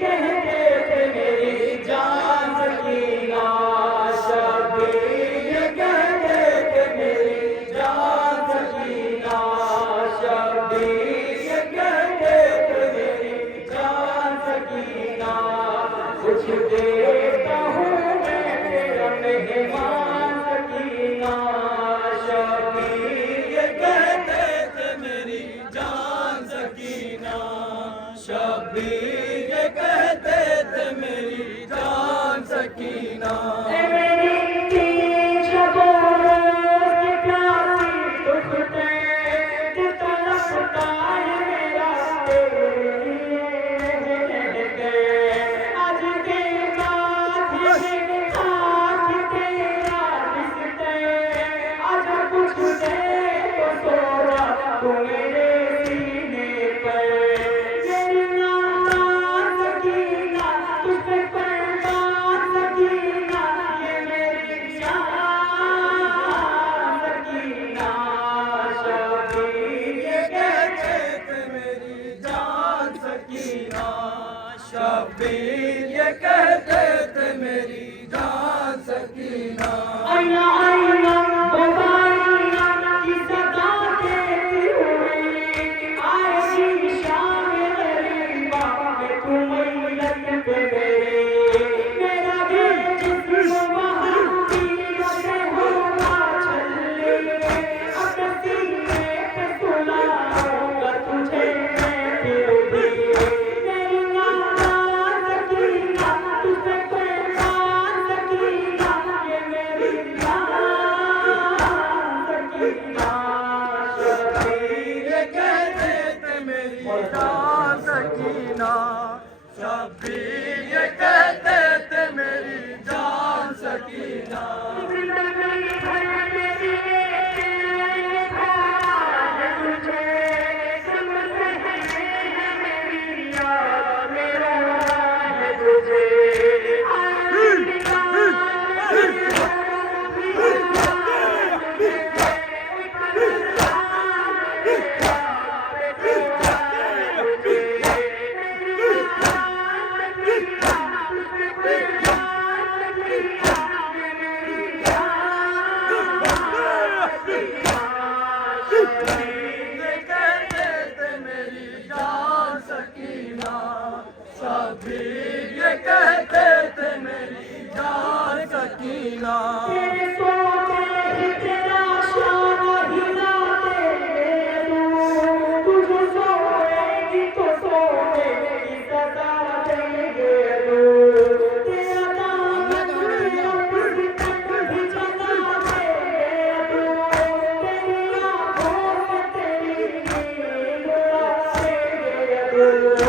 कहते थे मेरी जान सकीना, शबीर ये कहते थे मेरी जान सकीना, शबीर ये कहते थे मेरी जान सकीना। कुछ देता हूँ मैं तेरा मेहमान सकीना, शबीर ये कहते थे मेरी जान सकीना, शबीर ये कहते थे मेरी जान सकीना। शबीर ये कहते थे मेरी जान सकीना। आईना आईना बबाईना की सदा देती हुई, आए शाम गरीबा में तुम्हें लगते मेरे, मेरा दिल जिस्म वहाँ पीला से होगा छल्ले, अपने सीने पे सुलाऊंगा तुझे मैं फिर भी। शबीर ये कहते थे मेरी जान सकीना। शबीर ये कहते थे मेरी जान सकीना। तेरे सोते ही तेरा शान हिला दे, तुझे सोएगी तो सोने की सदा देंगे लोग, तेरा दामन अपनी तक भी जला देंगे लोग, तेरी आँखों में तेरी नींद उड़ाएंगे लोग।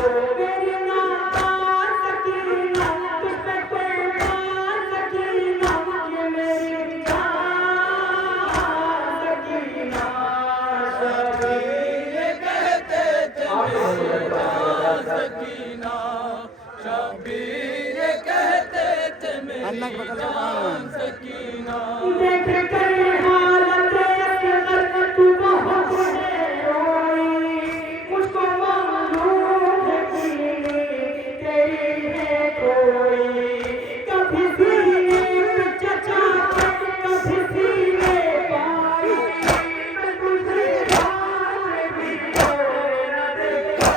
शबीर ये कहते थे मेरी जान सकीना। देख कर हालत असगर तू बहुत रोई, मुझको मालूम है कि तेरी है कोई, कभी सीने पे चचा कभी सीने पाई, मैं तुझे हाथ भी छोड़ न देता।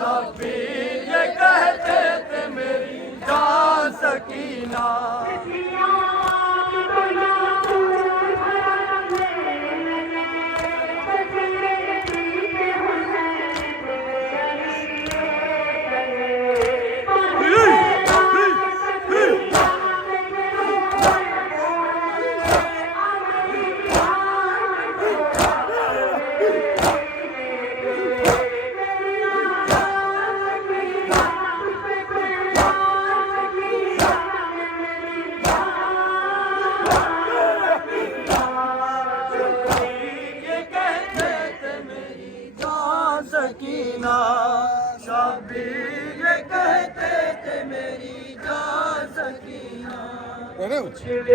शबीर ये कहते थे मेरी जान सकीना। सकीना ਰਹੇ ਹੋ